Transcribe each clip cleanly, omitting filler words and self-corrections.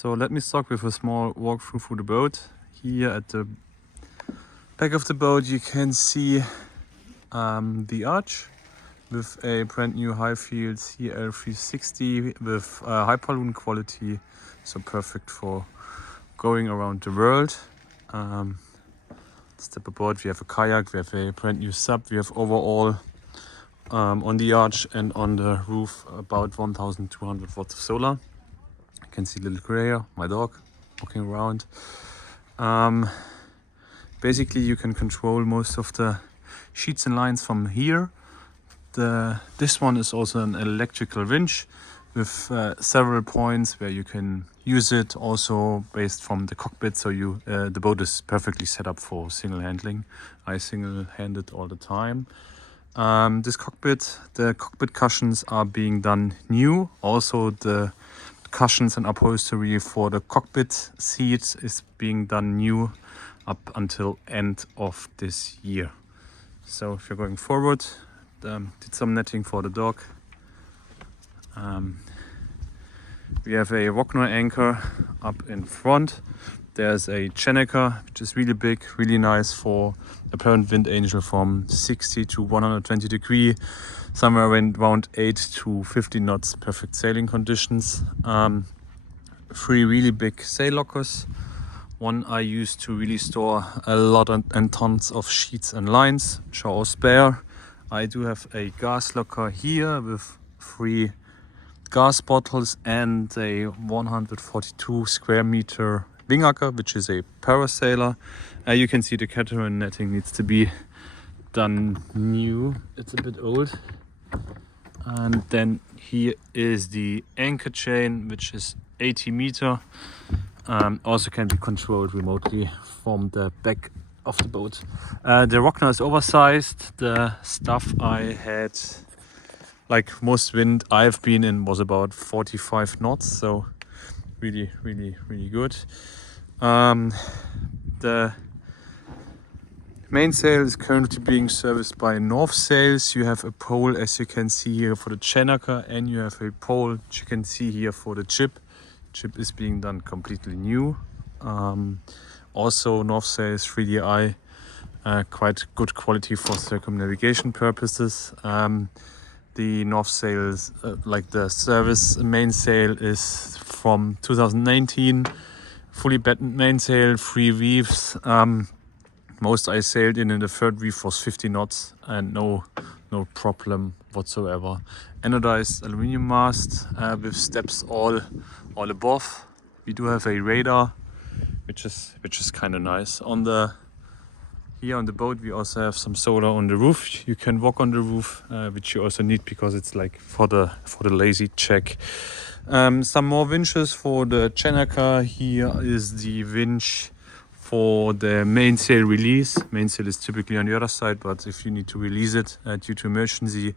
So let me start with a small walkthrough through the boat. Here at the back of the boat you can see the arch with a brand new high field CL360 with Hyperloon quality, so perfect for going around the world. Step aboard, we have a kayak, we have a brand new sub, we have overall on the arch and on the roof about 1200 watts of solar. You can see little Cres, my dog, walking around. Basically you can control most of the sheets and lines from here. This one is also an electrical winch with several points where you can use it, also based from the cockpit, so the boat is perfectly set up for single handling. I single-handed all the time. The cockpit cushions are being done new. Also the cushions and upholstery for the cockpit seats is being done new up until end of this year. So if you're going forward, did some netting for the dog. We have a Wagner anchor up in front. There's a Cheneker, which is really big, really nice for apparent wind angel from 60 to 120 degree, somewhere around 8 to 15 knots, perfect sailing conditions. 3 really big sail lockers. One I use to really store a lot and tons of sheets and lines, which are all spare. I do have a gas locker here with 3 gas bottles and a 142 square meter wingacker, which is a parasailer. You can see the Catamaran netting needs to be done new. It's a bit old. And then here is the anchor chain, which is 80 meter. Also can be controlled remotely from the back of the boat. The Wagner is oversized. The stuff I had, like most wind I've been in, was about 45 knots, so really good. The mainsail is currently being serviced by North Sails. You have a pole, as you can see here, for the Cheneker, and you have a pole, which you can see here, for the jib. Jib is being done completely new. Also North Sails 3DI, quite good quality for circumnavigation purposes. The North Sails, like the service mainsail, is from 2019. Fully battened mainsail, 3 reefs. Most I sailed in the 3rd reef was 50 knots and no problem whatsoever. Anodized aluminium mast with steps all above. We do have a radar, which is kind of nice. Here on the boat we also have some solar on the roof. You can walk on the roof, which you also need because it's like for the lazy check. Some more winches for the Cheneker. Here is the winch for the mainsail release. Mainsail is typically on the other side, but if you need to release it due to emergency,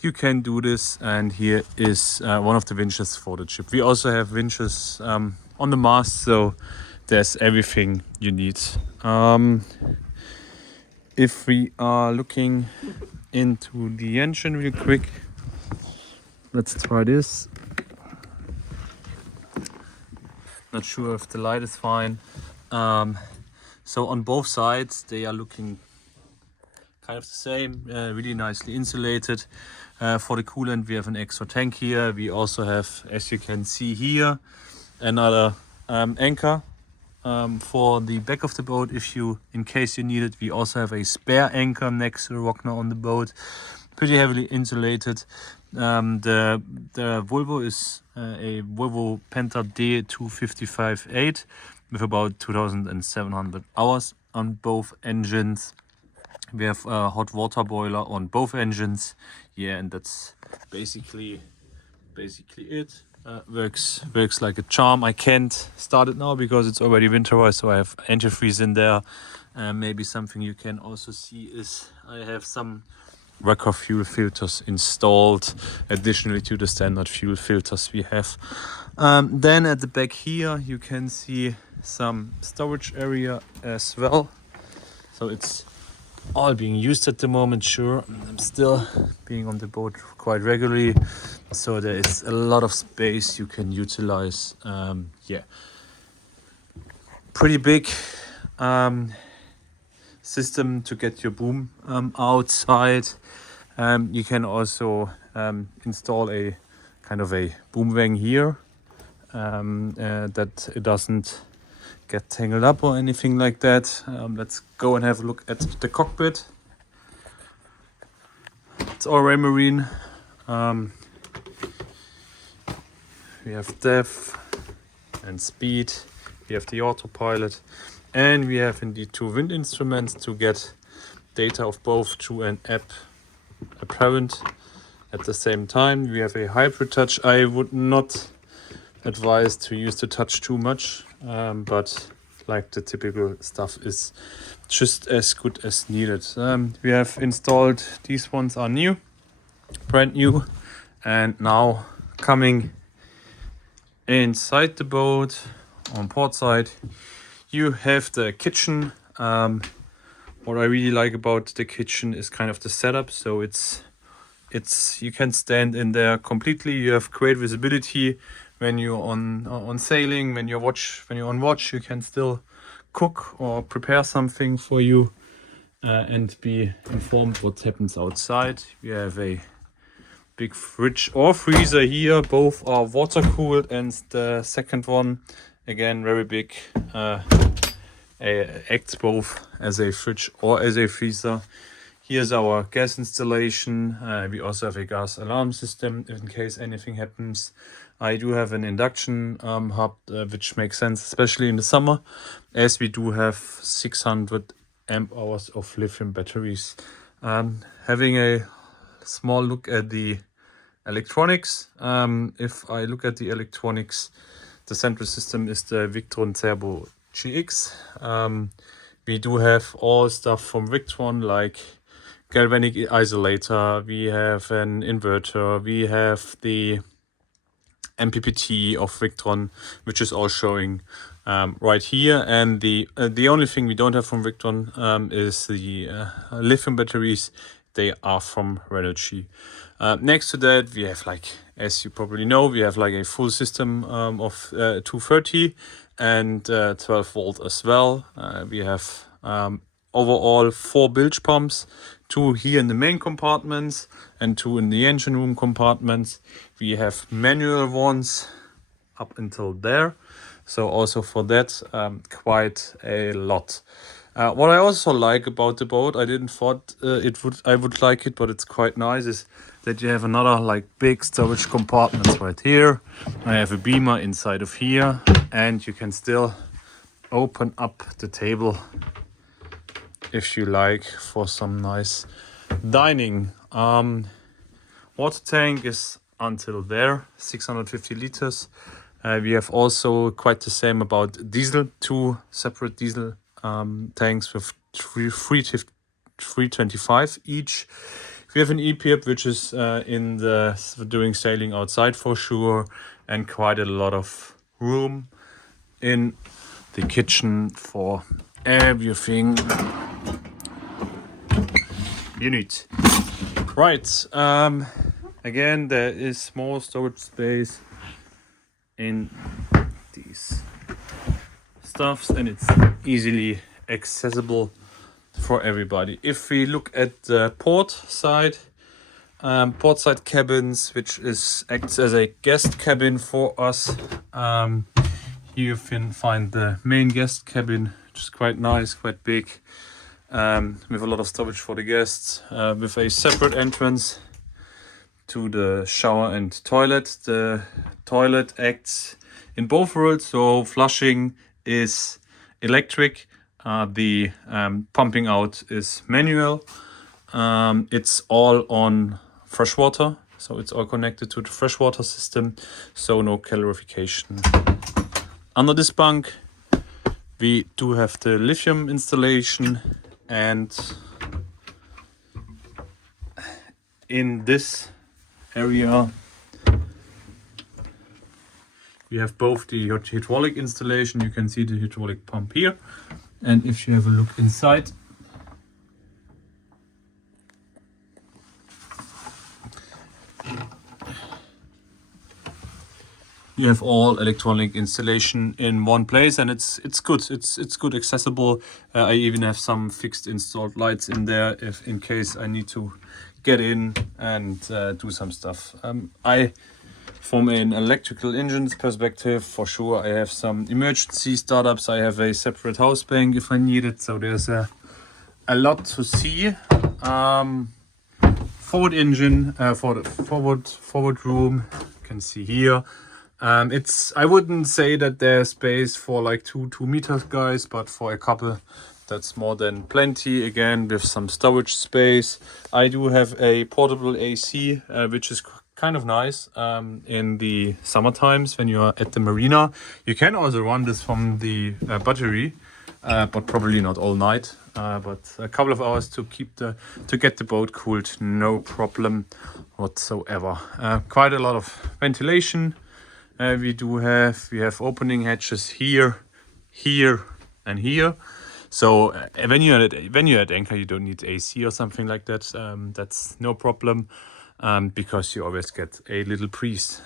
you can do this. And here is one of the winches for the jib. We also have winches on the mast, so there's everything you need. If we are looking into the engine real quick, let's try this. Not sure if the light is fine. So on both sides they are looking kind of the same, really nicely insulated. For the coolant we have an extra tank here. We also have, as you can see here, another anchor for the back of the boat in case you need it. We also have a spare anchor next to the Wagner on the boat, pretty heavily insulated. The Volvo is a Volvo Penta D255-8 with about 2,700 hours on both engines. We have a hot water boiler on both engines. Yeah, and that's basically it. Works like a charm. I can't start it now because it's already winterized, so I have antifreeze in there. Maybe something you can also see is I have some Wrecker fuel filters installed additionally to the standard fuel filters we have. Then at the back here you can see some storage area as well. So it's all being used at the moment. Sure, I'm still being on the boat quite regularly, so there is a lot of space you can utilize. Yeah, pretty big system to get your boom outside. You can also install a kind of a boom wang here, that it doesn't get tangled up or anything like that. Let's go and have a look at the cockpit. It's all Raymarine. We have depth and speed. We have the autopilot, and we have indeed two wind instruments to get data of both through an app apparent at the same time. We have a hybrid touch. I would not advise to use the touch too much, but like the typical stuff is just as good as needed. We have installed, these ones are new, brand new, and now coming inside the boat on port side, you have the kitchen. What I really like about the kitchen is kind of the setup. So it's you can stand in there completely. You have great visibility when you're on sailing. When you're on watch, you can still cook or prepare something for you and be informed what happens outside. We have a big fridge or freezer here. Both are water cooled, and the second one, again, very big, acts both as a fridge or as a freezer. Here's our gas installation. We also have a gas alarm system in case anything happens. I do have an induction hub, which makes sense, especially in the summer, as we do have 600 amp hours of lithium batteries. Having a small look at the electronics. If I look at the electronics, the central system is the Victron Turbo GX. We do have all stuff from Victron, like galvanic isolator, we have an inverter, we have the MPPT of Victron, which is all showing right here. And the only thing we don't have from Victron is the lithium batteries. They are from Renogy. Next to that, we have, like, as you probably know, we have like a full system of 230 and 12 volt as well. We have overall 4 bilge pumps, 2 here in the main compartments and 2 in the engine room compartments. We have manual ones up until there, so also for that quite a lot. What I also like about the boat, I didn't thought I would like it, but it's quite nice, is that you have another like big storage compartments right here. I have a beamer inside of here, and you can still open up the table if you like for some nice dining. Water tank is until there, 650 liters. We have also quite the same about diesel, 2 separate diesel tanks with 325 each. We have an EPIP, which is doing sailing outside for sure, and quite a lot of room in the kitchen for everything you need. Right, again, there is more storage space in these stuffs, and it's easily accessible for everybody. If we look at the port side cabins, which acts as a guest cabin for us, here you can find the main guest cabin, which is quite nice, quite big, with a lot of storage for the guests, with a separate entrance to the shower and toilet. The toilet acts in both worlds, so flushing is electric, the pumping out is manual. It's all on fresh water, so it's all connected to the freshwater system, so no calorification. Under this bunk we do have the lithium installation, and in this area we have both the hydraulic installation. You can see the hydraulic pump here, and if you have a look inside, you have all electronic installation in one place, and it's good. It's good, accessible. I even have some fixed installed lights in there if in case I need to get in and do some stuff. From an electrical engines perspective, for sure, I have some emergency startups. I have a separate house bank if I need it. So there's a lot to see. Forward engine for the forward room. You can see here. I wouldn't say that there's space for like 2 meters guys, but for a couple that's more than plenty. Again, with some storage space. I do have a portable AC, which is kind of nice in the summer times when you're at the marina. You can also run this from the battery, but probably not all night. But a couple of hours to get the boat cooled, no problem whatsoever. Quite a lot of ventilation. We have opening hatches here, and here. So when you're at anchor, you don't need AC or something like that. That's no problem, because you always get a little breeze.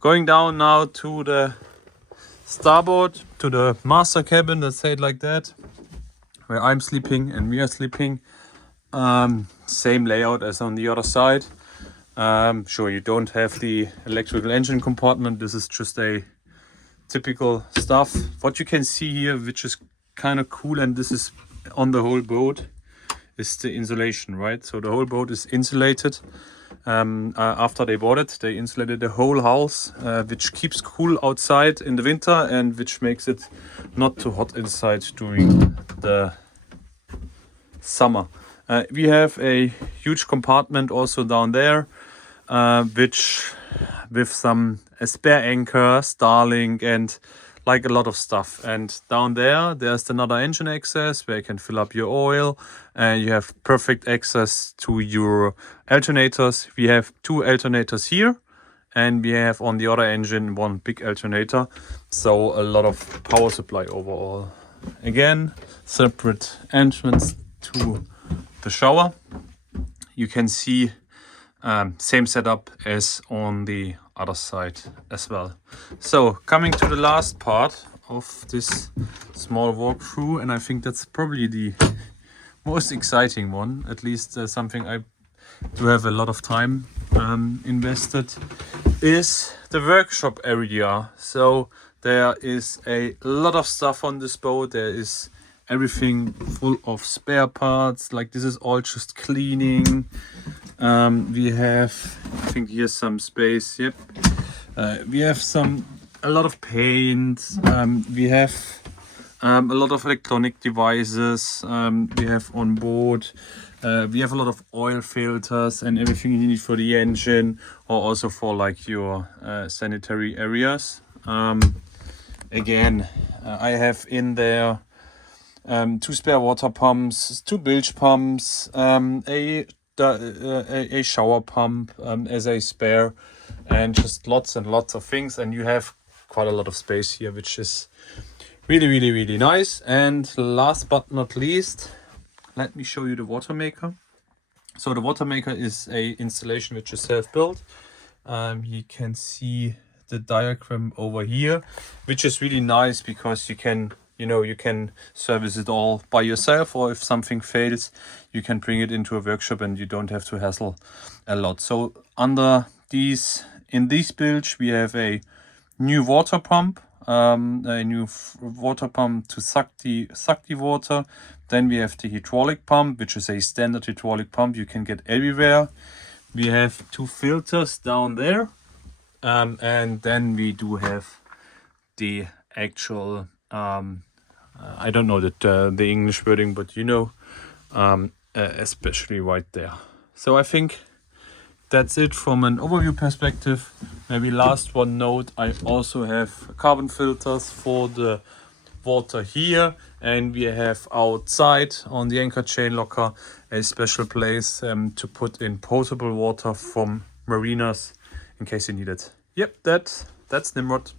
Going down now to the starboard, to the master cabin, let's say it like that, where I'm sleeping and we are sleeping. Same layout as on the other side. Sure, you don't have the electrical engine compartment. This is just a typical stuff. What you can see here, which is kind of cool, and this is on the whole boat, is the insulation, right? So the whole boat is insulated. After they bought it, they insulated the whole house, which keeps cool outside in the winter and which makes it not too hot inside during the summer. We have a huge compartment also down there, which with some spare anchor, Starlink, and like a lot of stuff. And down there's another engine access where you can fill up your oil, and you have perfect access to your alternators. We have 2 alternators here, and we have on the other engine 1 big alternator, so a lot of power supply overall. Again, separate entrance to the shower. You can see same setup as on the other side as well. So coming to the last part of this small walkthrough, and I think that's probably the most exciting one, at least something I do have a lot of time invested, is the workshop area. So there is a lot of stuff on this boat. There is everything full of spare parts, like this is all just cleaning. We have, I think here's some space, yep. We have a lot of paint. We have a lot of electronic devices. We have on board. We have a lot of oil filters and everything you need for the engine, or also for like your sanitary areas. Again, I have in there 2 spare water pumps, 2 bilge pumps, a shower pump as a spare, and just lots and lots of things. And you have quite a lot of space here, which is really nice. And last but not least, let me show you the water maker. So the water maker is a installation which is self-built. You can see the diagram over here, which is really nice because you can service it all by yourself, or if something fails, you can bring it into a workshop and you don't have to hassle a lot. So in this bilge, we have a new water pump, water pump to suck the water. Then we have the hydraulic pump, which is a standard hydraulic pump you can get everywhere. We have 2 filters down there, and then we do have the actual I don't know the English wording, but especially right there. So I think that's it from an overview perspective. Maybe last one note, I also have carbon filters for the water here, and we have outside on the anchor chain locker a special place to put in potable water from marinas in case you need it. Yep, that's Nimrod.